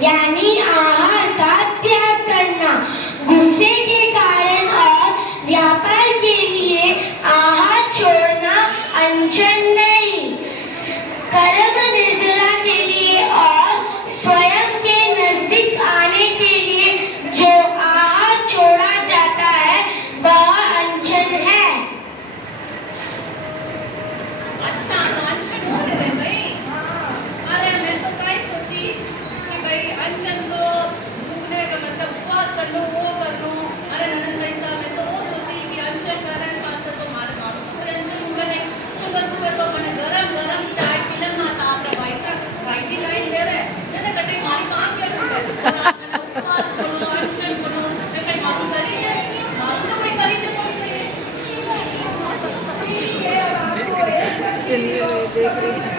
यानी आहार का त्याग करना। गुस्से के कारण और व्यापार के लिए आहार छोड़ना अनशन नहीं, कर्म निर्जला के लिए और स्वयं के नजदीक आने के लिए जो आहार छोड़ा जाता है वह अनशन है। अच्छा, तो अनशन हो गए भाई। अरे मैं तो कहीं सोची कि भाई अनशन तो भूखने का मतलब उपवास कर लो, वो कर लो। अरे नंदन भाई साहब, मैं तो वो सोची कि अनशन कारण पास तो मारे मारो तो कोई अनशन होगा नहीं। सुबह सुबह तो मैंने गरम गरम चाय पीलन माता आपने भाई साहब भाई की लाइन दे रहे जने कटे मारी तो आंख क्यों टूटे। उपवास करो, अनशन करो, मैं कहीं मालूम करी है मालूम तो कोई करी थे चलिए देख रही हैं।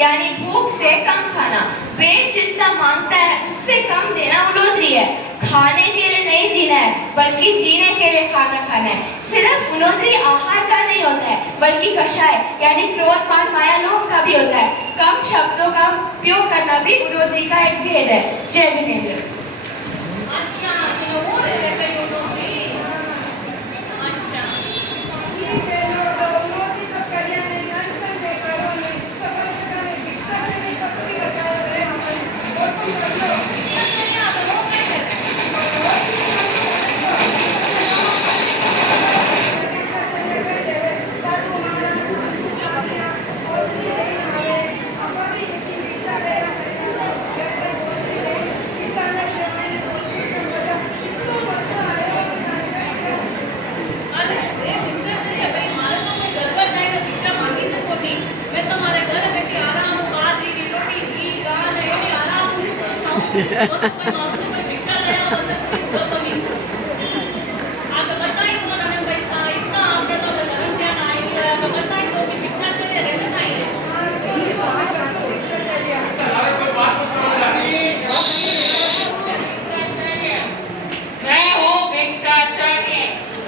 यानी भूख से कम खाना। पेट जितना मांगता है उससे कम देना उलोद्री है। खाने के लिए नहीं जीना है बल्कि जीने के लिए खाना खाना है। सिर्फ उलोद्री आहार का नहीं होता है बल्कि कषाय यानी क्रोध मान माया लोभ का भी होता है। कम शब्दों का उपयोग करना भी उलोद्री का एक भेद है। जय जिनेंद्र। अच्छा, तो वो रे रे कहीं उलोद्री। अच्छा, ठीक है। उलोद्री सब करिया नहीं अनशन पे करो नहीं तो कम से कम भिक्षा में नहीं तो कोई बताया रे हमारे और तुम कर लो। नहीं आप वो कैसे साधु महाराज और ये हमें अपनी भिक्षा ले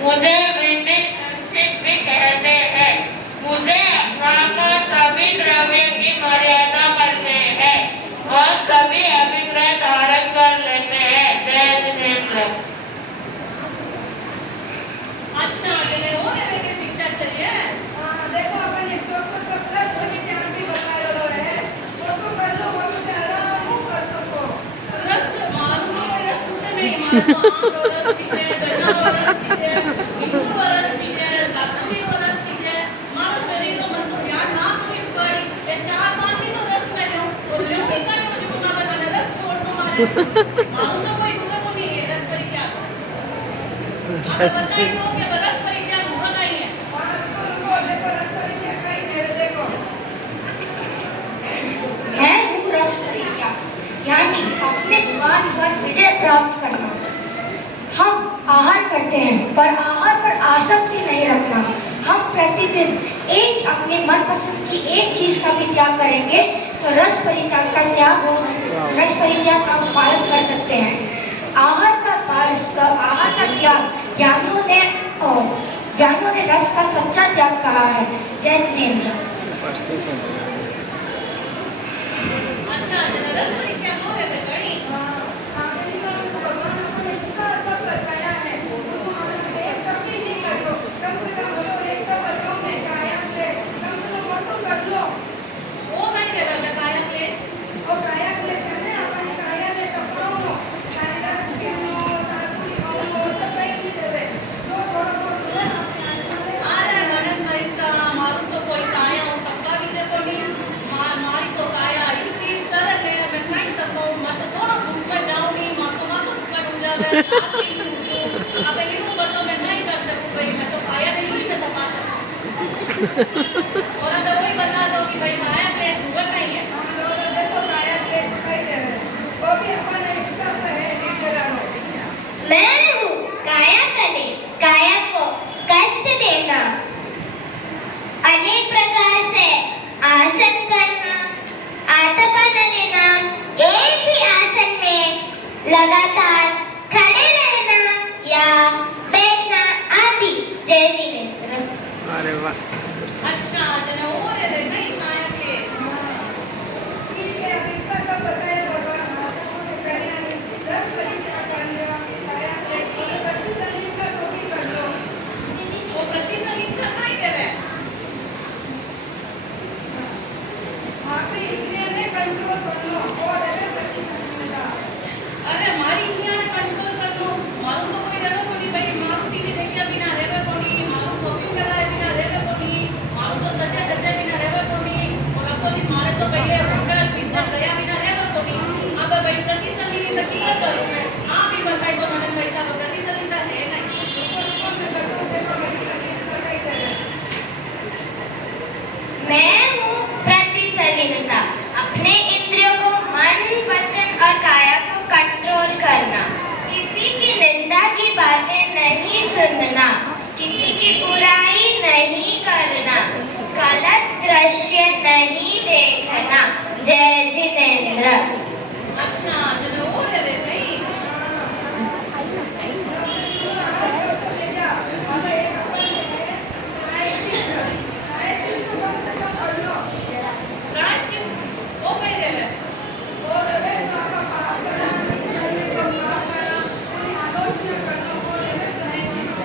मुझे ब्रिटिश संस्कृत भी कहते हैं। मुझे अपनाकर सभी द्रव्य की मर्यादा करते हैं और सभी अभिप्राय धारण कर लेते हैं। जय जिनेंद्र। अच्छा, चले हो रे के भिक्षा चलिए। हां, देखो अपन एक छोटा सा प्लस वाली ध्यान भी बता रहे हैं। वो तो कर लो, वो तो आराम कर सको। रस मालूम है रस छूटे नहीं मालूम रस ठीक है, गन्ना रस ठीक है, नींबू रस ठीक है, सातवी रस ठीक है। मानो शरीर को मन को ध्यान ना कोई पड़ी ये चार पांच की तो रस में लो और लो ही कर मुझे को ना लगा रस छोड़ दो मारे मालूम तो कोई दूसरा को नहीं है रस पर क्या आप बताइए तो कि रस पर क्या दूसरा नहीं है और देखो रस पर क्या कहीं मेरे देखो मैं हूँ रस परित्याग यानी अपने स्वाद पर विजय प्राप्त करना। हम आहार करते हैं पर आहार पर आसक्ति नहीं रखना। हम प्रतिदिन एक अपने मनपसंद की एक चीज का भी त्याग करेंगे तो रस परित्याग का त्याग हो सकता है। रस परित्याग का पालन कर सकते हैं। आहार का त्याग ज्ञानियों ने रस का सच्चा त्याग कहा है। जय जिनेन्द्र। अच्छा जरा रस में क्या हो रहे थे कहीं वो नहीं रहा था काया क्लेश अरे गणन भाई सा मारू तो कोई काया हो तक्का भी देखो नहीं मारी तो काया इतनी सरल है मैं कहीं तक मैं तो थोड़ा धूप में जाऊंगी माँ तो दुकान हो जावे अब इनको बतो मैं नहीं कर सकूं भाई मैं तो काया नहीं हुई मैं तो पा सकूं और अगर कोई बता दो कि भाई काया क्लेश हुआ नहीं है मैं हूँ काया कलेश, काया को कष्ट देना, अनेक प्रकार से आसन करना, आतपन लेना, एक ही आसन में लगातार खड़े रहना या बैठना आदि। जय जिनेन्द्र। अरे वाह अच्छा जना हो रहे थे नहीं काया के वो प्रतिसलित का नहीं देवे अरे मारी इंडिया ने कंट्रोल कर दो मारू तो कोई रहो कोनी भाई मारू टीवी देखिया बिना रहवे कोनी मारू परफ्यूम लगाए बिना रहवे कोनी मारू तो सजे सजे बिना रहवे कोनी और आपको दिन मारे तो भैया होटल पिज्जा गया बिना रहवे कोनी अब भाई प्रतिसलित की करो आप ही बताइए तो मैडम भाई साहब प्रतिसलित है नहीं मैं हूँ प्रतिसलिलता, अपने इंद्रियों को मन, वचन और काया को कंट्रोल करना, किसी की निंदा की बातें नहीं सुनना, किसी की बुराई नहीं करना, गलत दृश्य नहीं देखना। जय जिनेन्द्र। अच्छा चलो हो रहे थे नहीं प्रायश्चित वो कहीं रहे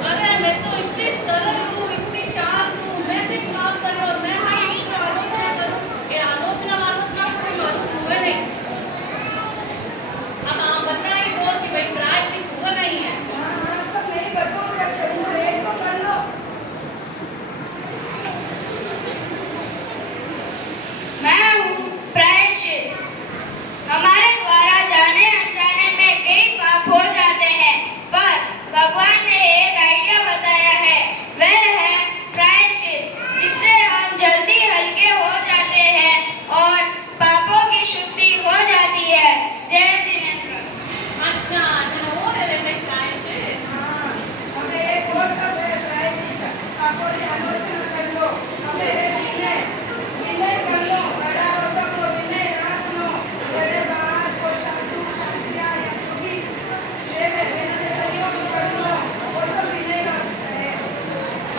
अरे मैं तो इतनी सरल हूँ इतनी शांत हूँ मैं सिर्फ काम करूँ और मैं नहीं आलोचना करूँ ये आलोचना कोई मालूम हुआ नहीं अब आप बताइए बोल कि भाई प्रायश्चित हुआ नहीं है मैं हूँ प्रायश्चित, हमारे द्वारा जाने अनजाने में कई पाप हो जाते हैं, पर भगवान ने एक आइडिया बताया है, वह है प्रायश्चित, जिससे हम जल्दी हल्के हो जाते हैं और पापों की शुद्धि हो जाती है। जय जिनेन्द्र। अच्छा चलो हो रहे थे भाई प्रायश्चित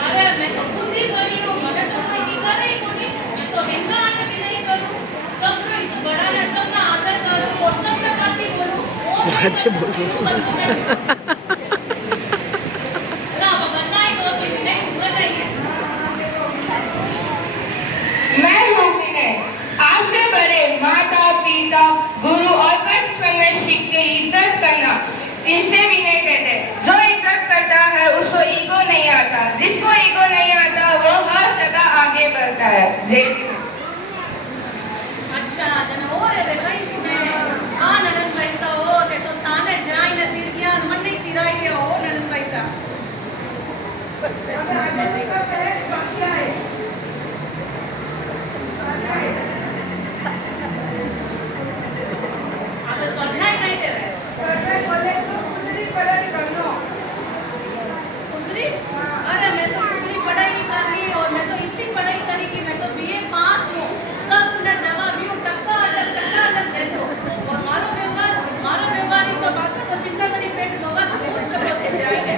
अरे मैं तो खुद ही बड़ी हूँ मुझे तो कोई दिक्कत ही नहीं मैं तो हिंसा आने भी नहीं करूँ सबको बड़ा ने सबका आदर करूँ और सबका पाछी बोलूँ पाछी बोलूँ। अल्लाह बताए तो कोई नहीं हुआ नहीं है मैं हूँ विनय, आपसे बड़े माता पिता गुरु और बचपन में सीख के इज्जत करना, इसे विनय कहते हैं। जो इज्जत करता है उसको ईगो नहीं आता, जिसको ईगो नहीं आता वो हर जगह आगे बढ़ता है। जय जिनेन्द्र। अच्छा जन हो रहे थे कहीं ने हाँ ननन पैसा हो ते तो स्थाने जाई ने तीर गया मन नहीं तिराई के हो ननन पैसा अब स्वाध्याय नहीं दे रहे कुंदरी अरे मैं तो कुंदरी पढ़ाई कर रही और मैं तो इतनी पढ़ाई करी कि मैं तो बीए पास हूँ सबने जवाब यूं टक्का अलग दे दो और मारो व्यवहार ही तो बात है तो चिंता करी पेट लोगा सब कुछ सब होते जाएंगे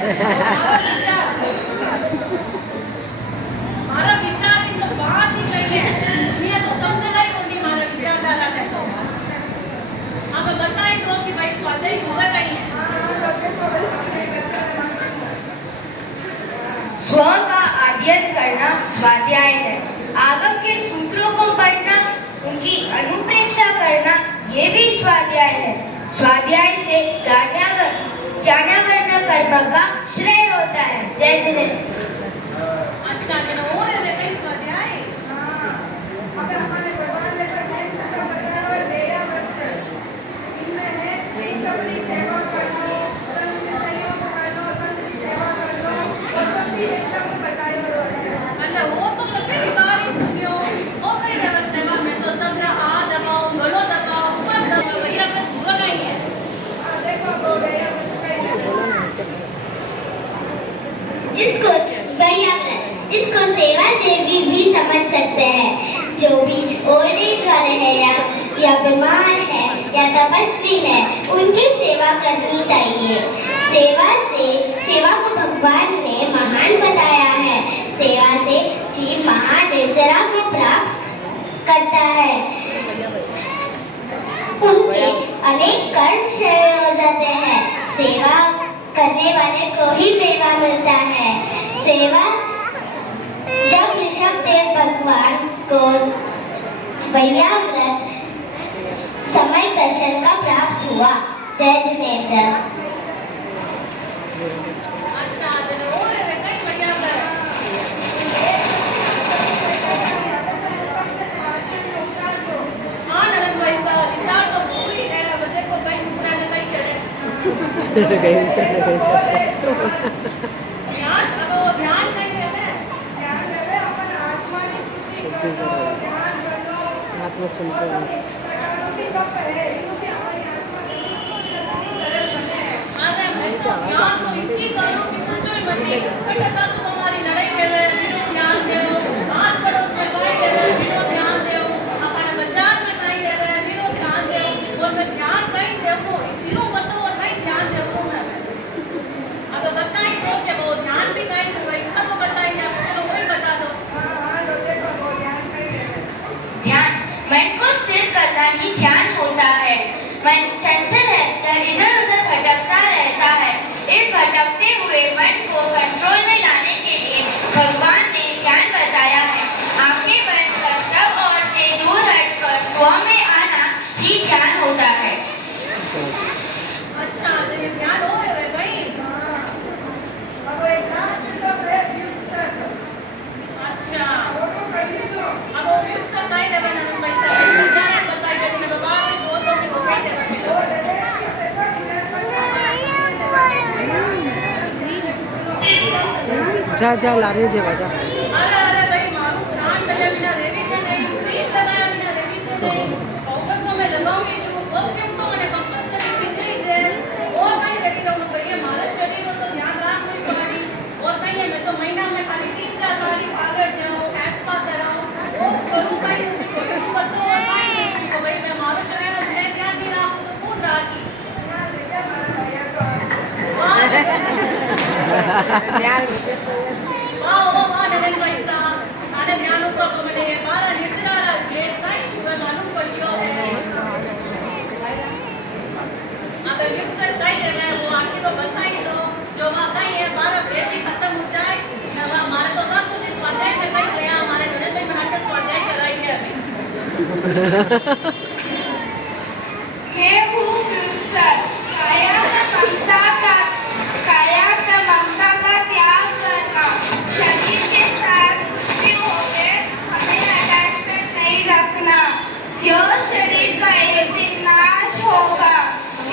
करना ये भी स्वाध्याय है। स्वाध्याय से ज्ञानावर्ण कर्म का श्रेय होता है। जय जिनेन्द्र। अच्छा चलो और है कई स्वाध्याय। हाँ, अब हमारे भगवान ने तो नेक्स्ट का बताया हुआ दया व्रत। इनमें है सबकी सेवा करना, संत के सहयोग करना, संत की सेवा करना, और सबकी निष्ठा को बताया हुआ है। अरे वो तो कभी बार ही सुनियो वो कई देव सेवा में तो सब हाथ दबाओ गलो दबाओ मत दबाओ भैया का हुआ नहीं है। हाँ, देखो वो दया व्रत इसको इसको सेवा से भी समझ सकते हैं। जो भी ओल्ड एज वाले हैं या बीमार है या तपस्वी है उनकी सेवा करनी चाहिए। सेवा को भगवान ने महान बताया है। सेवा से जीव महानिर्जरा को प्राप्त करता है। उनके अनेक कर्म क्षय हो जाते हैं। सेवा करने वाले को ही मेवा मिलता है। सेवा जब ऋषभदेव भगवान को भैया व्रत समय दर्शन का प्राप्त हुआ। जय जिनेन्द्र। अच्छा चलो और है कई भैया का। हाँ ननद भाई साहब विचार तो पूरी है बच्चे को कई पूरा न कई चढ़े ध्यान अब ध्यान कई रहते हैं। ध्यान रहे अपन आत्मा की स्तुति करो, ध्यान करो। आत्मचिंतन प्रकारों की तप है, इससे हमारी आत्मा की स्तुति सरल बने। अरे मैं तो ध्यान तो इतनी करूँ कि पूछो ही मत। बेटा सासू हमारी लड़ाई के लिए बिनो ध्यान दो, आस पड़ोस में गाय दे रहे बिनो ध्यान दो, अपने बाजार में गाय दे रहे बिनो ध्यान दो, और मैं ध्यान कहीं देखो बिनो बताओ और कहीं ध्यान देखो मैं अब बताई दो कि वो ध्यान भी कहीं हुआ इतना तो बताइए आप चलो वही बता दो। हाँ, हाँ, लो देखो वो ध्यान कहीं रहे। ध्यान मन को स्थिर करना ही ध्यान होता है। मन चंचल है तो इधर उधर भटकता रहता है। इस भटकते हुए मन को कंट्रोल में लाने के लिए भगवान ने ध्यान बताया है। आंखें बंद कर सब और से दूर हटकर स्व में आना ही ध्यान होता है। अच्छा तो ये ध्यान हो रहे भाई। हाँ, अब एक लास्ट तप है व्युत्सर्ग। अच्छा वो तो कर लीजिए। अब वो भी उसका कहीं देवा ना भाई साहब जाने बताइए कि बाबा वो तो भी वो कहीं देवा वो दे देगा कि पैसा मिलने जा लारे जेवा जा अरे भाई मारू स्नान करे बिना रेवी से नहीं क्रीम लगाया बिना रेवी से नहीं पाउडर तो मैं लगाऊंगी जो परफ्यूम तो मैंने कंपलसरी सीखी है और कहीं रेडी रहूं भैया हमारे शरीर में तो ध्यान रखना ही पड़ी और कहीं मैं तो महीना में खाली 3-4 बार पार्लर जाऊं एस्पा कराऊं वो करूं कहीं तो बताओ और कहीं तो भाई मैं हमारे शरीर में मैं ध्यान नहीं रहा तो कौन राखी वाह वाह नरेंद्र भाई साहब आने ध्यान ऊपर को मैंने ये बारह निर्जरा ये कहीं हुए मालूम पड़ गया है अगर युक्सर कहीं है मैं वो आके तो बताई दो जो वहाँ कहीं है 12 बेटी खत्म हो जाए हमारे तो सासू जी स्वाध्याय में कहीं गया हमारे गणेश भाई नाटक स्वाध्याय कराई है अभी हे व्युत्सर्ग काया ममता का त्याग करना। शरीर के साथ कुछ भी हो गए हमें अटैचमेंट नहीं रखना। यह शरीर का एक दिन नाश होगा।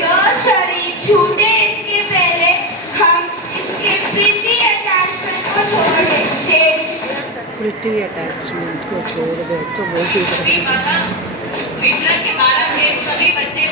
यह शरीर छूटे इसके पहले हम इसके प्रीति अटैचमेंट को छोड़ दें। प्रीति अटैचमेंट को छोड़ दे तो बहुत ही हिटलर के 12 देश सभी बच्चे